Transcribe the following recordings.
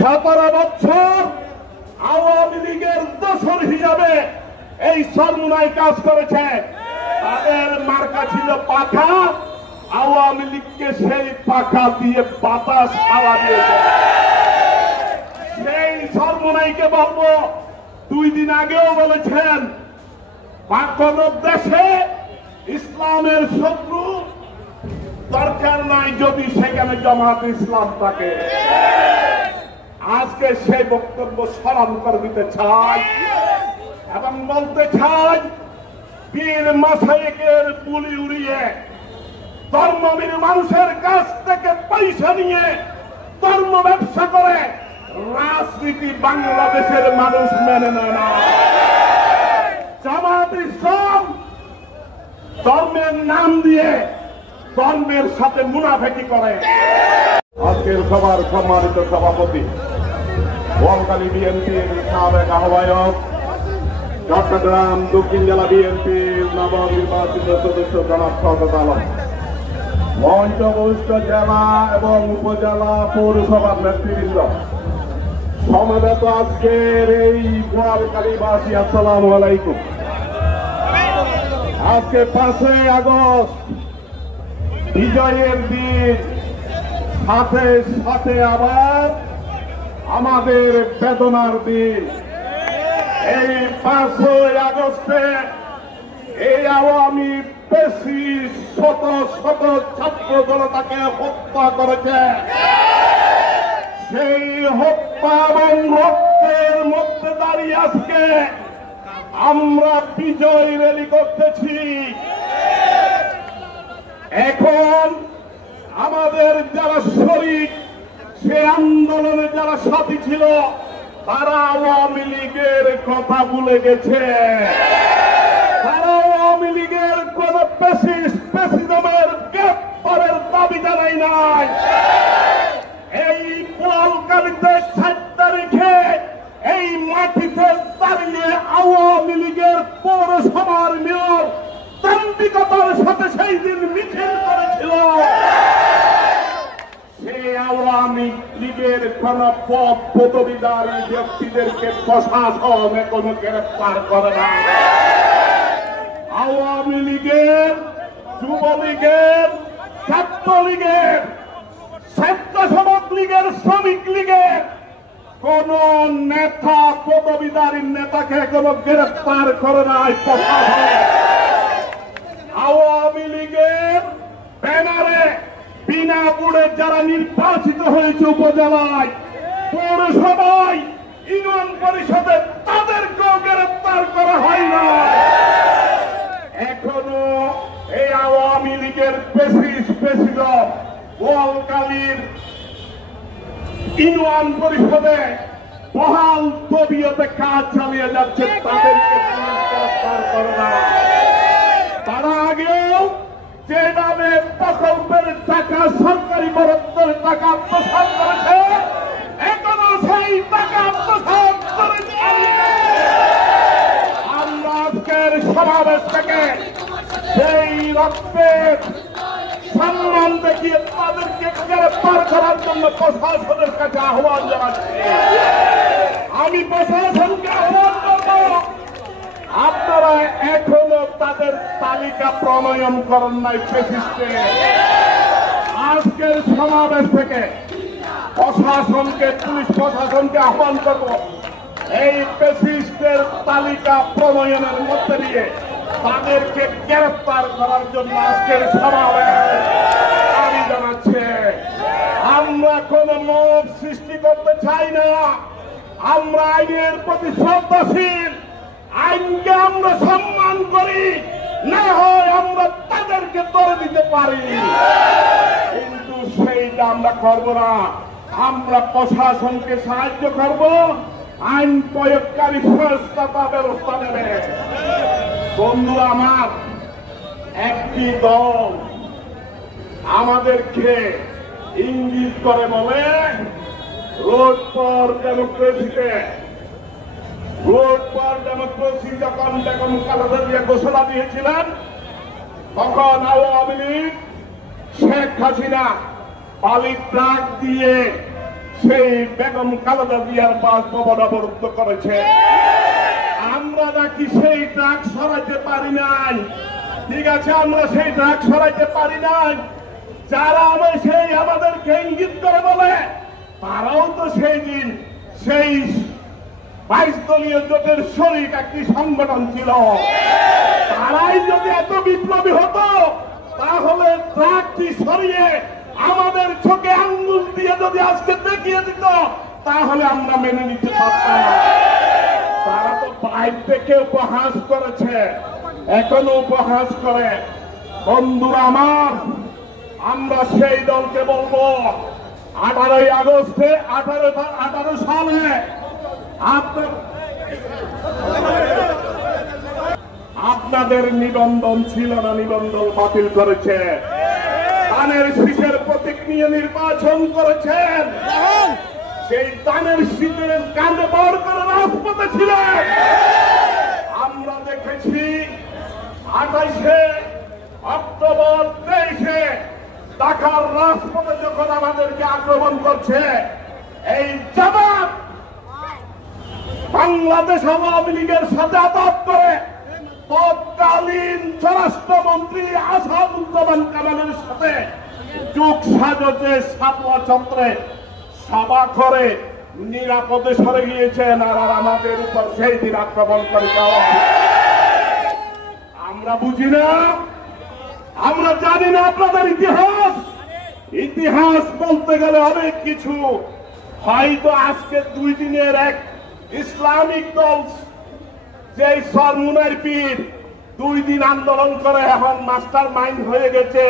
17 বছর আওয়ামী লীগের দোসর হিসাবে এই চরমুনায় কাজ করেছে। তাদের মার্কা ছিল পাখা, আওয়ামী লীগকে সেই পাখা দিয়ে বাতাস হাওয়া দিয়েছে। সেই চরমুনাইকে বলবো, 2 দিন আগেও বলেছেন কোন দেশে ইসলামের শত্রু দরকার নাই যদি সেখানে জামাত ইসলাম থাকে। আজকে সেই বক্তব্য স্মরণ করে দিতে চাই এবং বলতে চাই, পীর মাশায়েখের বুলি উড়িয়ে ধর্মবীর মানুষের কাছ থেকে পয়সা নিয়ে ধর্ম ব্যবসা করে রাজনীতি বাংলাদেশের মানুষ মেনে নেয় না। জামাত ইসলাম ধর্মের নাম দিয়ে ধর্মের সাথে মুনাফিকি করে। আজকের সভার সম্মানিত সভাপতি, বোয়ালখালী বিএনপির সাবেক আহ্বায়ক, চট্টগ্রাম দক্ষিণ জেলা বিএনপির নবনির্বাচিত সদস্য জনাব শওকত আলম, মঞ্চভূষ্ট জেলা এবং উপজেলা পৌরসভার নেতৃবৃন্দ, সমবেত আজকের এই বোয়ালখালীবাসী, আসসালামু আলাইকুম। আজকে 5 আগস্ট বিজয়ের দিন, সাথে সাথে আবার আমাদের বেদনার দিন। এই 5 আগস্টে এই আওয়ামী পেশি শত শত ছাত্র জনতাকে হত্যা করেছে। সেই হত্যা এবং রক্তের মধ্যে দাঁড়িয়ে আজকে আমরা বিজয় র্যালি করতেছি। এখন আমাদের যারা শরীক, সে আন্দোলনে যারা সাথী ছিল, তারা আওয়ামী লীগের কথা ভুলে গেছে। তারা আওয়ামী লীগের কোন প্রেসিডেন্টের গ্রেফতারের দাবি জানাই নাই। এই বোয়ালখালীতে 4 তারিখে এই মাটিতে দাঁড়িয়ে আওয়ামী লীগের পৌরসভার মেয়র দাম্ভিকতার সাথে সেই দিন মিছিল করেছিল। সেই আওয়ামী লীগের কোন পদ পদবীধারী ব্যক্তিদেরকে প্রশাসন এখনো গ্রেফতার করে না। আওয়ামী লীগের, যুবলীগের, ছাত্রলীগের, স্বেচ্ছাসেবক লীগের, শ্রমিক লীগের কোন নেতা, পদবীধারী নেতাকে এখনো গ্রেফতার করে নাই প্রশাসন। আওয়ামী লীগের ব্যানারে বিনা ভোটে যারা নির্বাচিত হয়েছে উপজেলায়, পৌরসভায়, ইউনিয়ন পরিষদে, তাদেরকেও গ্রেফতার করা হয় না। এখনো এই আওয়ামী লীগের প্রেসিডেন্ট বোয়ালখালীর ইউনিয়ন পরিষদে বহাল তবিয়তে কাজ চালিয়ে যাচ্ছে, তাদেরকে গ্রেফতার করে না। তারা আগেও যে নামে প্রকল্পের টাকা, সরকারি বরাদ্দের টাকা আত্মসাৎ করেছে, এখনো সেই টাকা আত্মসাৎ করে আমরা আজকের সমাবেশ থেকে সেই রক্তের সম্মান দেখিয়ে তাদেরকে গ্রেফতার করার জন্য প্রশাসনের কাছে আহ্বান জানাচ্ছি। আমি প্রশাসনকে আহ্বান করব, আপনারা এখনো তাদের তালিকা প্রণয়ন করেন নাই প্রেসিডেন্টে। আজকের সমাবেশ থেকে প্রশাসনকে, পুলিশ প্রশাসনকে আহ্বান করব, এই প্রেসিডেন্টের তালিকা প্রণয়নের মধ্যে দিয়ে তাদেরকে গ্রেফতার করার জন্য আজকের সমাবেশ দাবি জানাচ্ছে। আমরা কোন মত সৃষ্টি করতে চাই না। আমরা আইনের প্রতি শ্রদ্ধাশীল, আইনকে আমরা সম্মান করি, না হয় আমরা তাদেরকে ধরে দিতে পারি, কিন্তু সেইটা আমরা করব না। আমরা প্রশাসনকে সাহায্য করব, আইন প্রয়োগকারী সংস্থা ব্যবস্থা নেবে। বন্ধু আমার, একটি দল আমাদেরকে ইঙ্গিত করে বলে রোড ফর ডেমোক্রেসিতে, রোড ফর ডেমোক্রেসি যখন বেগম খালেদা জিয়া ঘোষণা দিয়েছিলেন, তখন আওয়ামী লীগ, শেখ হাসিনা পালি ট্রাক দিয়ে সেই বেগম খালেদা জিয়ার বাসভবন অবরুদ্ধ করেছে। আমরা নাকি সেই ট্রাক সরাইতে পারি নাই। ঠিক আছে, আমরা সেই ট্রাক সরাইতে পারি নাই। যারা সেই আমাদেরকে ইঙ্গিত করে বলে, তারাও তো সেই দিন সেই 22 দলীয় জোটের শরিক একটি সংগঠন ছিল। তারাই যদি এত বিপ্লবী হতো, তাহলে ট্রাকটি সরিয়ে আমাদের চোখে আঙ্গুল দিয়ে যদি আজকে দেখিয়ে দিত, তাহলে আমরা মেনে নিতে পারতাম। তারা তো বাইরে থেকে উপহাস করেছে, এখনো উপহাস করে। বন্ধুরা আমার, আমরা সেই দলকে বলবো, 18 আগস্টে 18 সালে আপনাদের নিবন্ধন ছিল না, নিবন্ধন বাতিল করেছে। ধানের শীষের প্রতীক নিয়ে নির্বাচন করেছেন। সেই ধানের শীষের কাঁধে বর করে রাজপথে ছিলেন। আমরা দেখেছি 28শে অক্টোবর 23-এ ঢাকার রাজপথে যখন আমাদেরকে আক্রমণ করছে, এই জবাব বাংলাদেশ আওয়ামী লীগের সাথে আঘাত করে তৎকালীন স্বরাষ্ট্রমন্ত্রী আসাদুজ্জামান কামালের সাথে যুগ সাজতে সাতলা চন্দ্রে সভা করে নিরাপদে সরে গিয়েছেন। আর আমাদের উপর সেই দিন আক্রমণ করে যাওয়া। আমরা বুঝি না, আমরা জানি না আপনাদের ইতিহাস। ইতিহাস বলতে গেলে অনেক কিছু। হয়তো আজকে 2 দিনের এক ইসলামিক দল, যে সরমুনার পীর 2 দিন আন্দোলন করে এখন মাস্টার মাইন্ড হয়ে গেছে।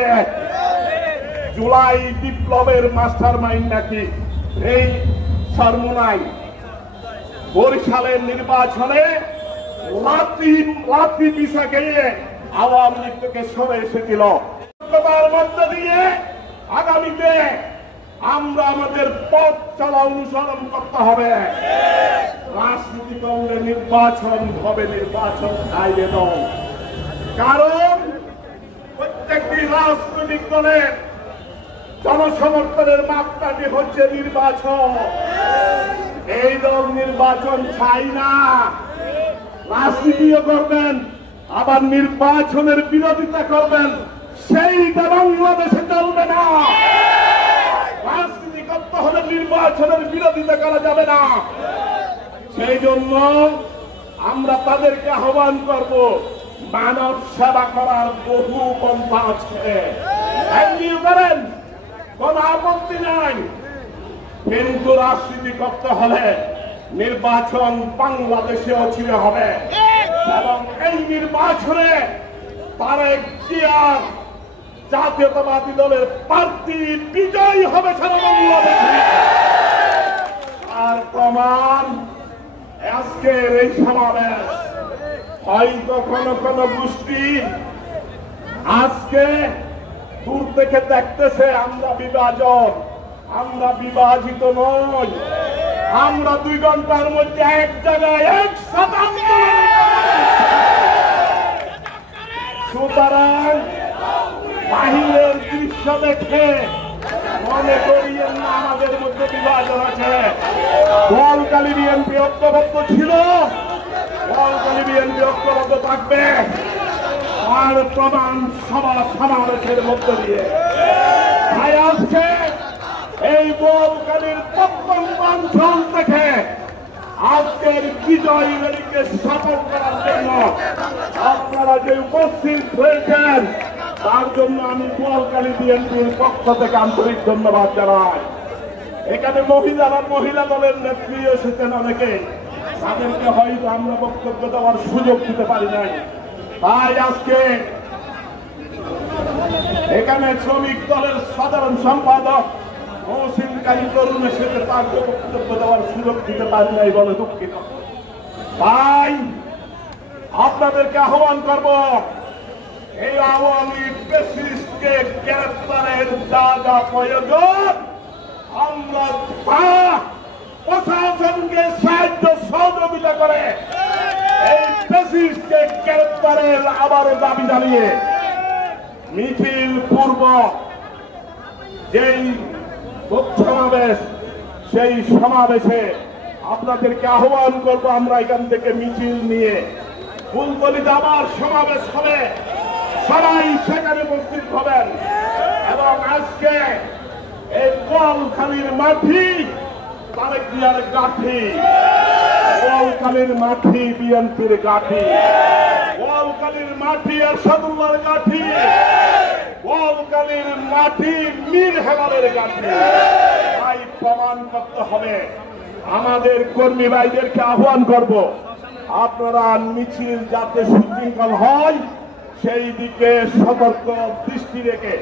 জুলাই বিপ্লবের মাস্টার মাইন্ড নাকি এই সরমুনাই। বরিশালের নির্বাচনে লাঠি পিছা গিয়ে আওয়ামী লীগ থেকে সরে এসেছিল। তার মধ্য দিয়ে আগামীতে আমরা আমাদের পথ চলা অনুসরণ করতে হবে। রাজনীতি করলে নির্বাচন হবে, নির্বাচন চাইবে দল। কারণ প্রত্যেকটি রাজনৈতিক দলের জনসমর্থনের মাপকাঠি হচ্ছে নির্বাচন। এই দল নির্বাচন চাই না, রাজনীতিও করবেন, আবার নির্বাচনের বিরোধিতা করবেন, সেইটা বাংলাদেশে চলবে না। রাজনীতি করতে হলে নির্বাচনের বিরোধিতা করা যাবে না। সেই জন্য আমরা তাদেরকে আহ্বান করব, মানব সেবা করার বহু পন্থা আছে, করেন, কোন আপত্তি নাই। কিন্তু রাজনীতি করতে হলে নির্বাচন বাংলাদেশে অচিরে হবে এবং এই নির্বাচনে তারেক জিয়ার জাতীয়তাবাদী দলের প্রার্থী বিজয়ী হবে সারা বাংলাদেশে। আর প্রমাণ আজকের এই সমাবেশ। হয়তো কোন কোন গোষ্ঠী আজকে দূর থেকে দেখতেছে আমরা বিভাজন, আমরা বিভাজিত নই। আমরা 2 ঘন্টার মধ্যে এক জায়গায় একসাথে সুতরাং বাহিরের দৃশ্য দেখে মনে করিয়েন না আমাদের মধ্যে বিভাজন আছে। বোয়ালখালী বিএনপি ঐক্যবদ্ধ ছিল, বোয়ালখালী বিএনপি ঐক্যবদ্ধ থাকবে। আর প্রমাণ সমাবেশের মধ্য দিয়ে তাই আজকে এই বোয়ালখালীর প্রত্যন্ত অঞ্চল থেকে আজকের বিজয় র্যালিকে সফল করার জন্য আপনারা যে উপস্থিত হয়েছেন, তার জন্য আমি বোয়ালখালী বিএনপির পক্ষ থেকে আন্তরিক ধন্যবাদ জানাই। এখানে মহিলা দলের নেত্রী এসেছেন অনেকে, তাদেরকে হয়তো আমরা বক্তব্য দেওয়ার সুযোগ দিতে পারি নাই। তাই আজকে এখানে শ্রমিক দলের সাধারণ সম্পাদক মহসিন কালী তরুণ এসেছে, তাকে বক্তব্য দেওয়ার সুযোগ দিতে পারি নাই বলে দুঃখিত। তাই আপনাদেরকে আহ্বান করব, এই আওয়ামী ফ্যাসিস্টকে গ্রেফতারের যা যা প্রয়োজন আমরা প্রশাসনকে সাহায্য সহযোগিতা করে এই ফ্যাসিস্টকে গ্রেফতারের আবারও দাবি জানিয়ে মিছিল পূর্ব যেই সমাবেশ সেই সমাবেশে আপনাদেরকে আহ্বান করব, আমরা এখান থেকে মিছিল নিয়ে ফুলতলিতে আবার সমাবেশ হবে, সবাই সেখানে উপস্থিত হবেন। এবং আজকে এই গোয়ালখালীর মাটি তারেক জিয়ার গাঠি, গোয়ালখালীর মাটি বিএনপির গাঠি, গোয়ালখালীর মাটি এরশাদুল্লাহর গাঠি, গোয়ালখালীর মাটি মীর হেলালের গাঠি। তাই প্রমাণ করতে হবে। আমাদের কর্মী ভাইদেরকে আহ্বান করব, আপনারা মিছিল যাতে সুশৃঙ্খল হয় সেই দিকে সতর্ক দৃষ্টি রেখে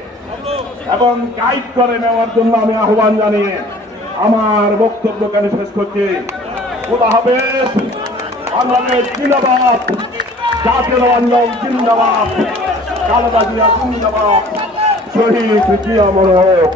এবং গাইড করে নেওয়ার জন্য আমি আহ্বান জানিয়ে আমার বক্তব্য কেন শেষ করছি। খোদা হাফেজ। বাংলাদেশ জিন্দাবাদ, জাতীয় আন্দোলন জিন্দাবাদ, খালেদা জিয়া জিন্দাবাদ, শহীদ জিয়া মরহক।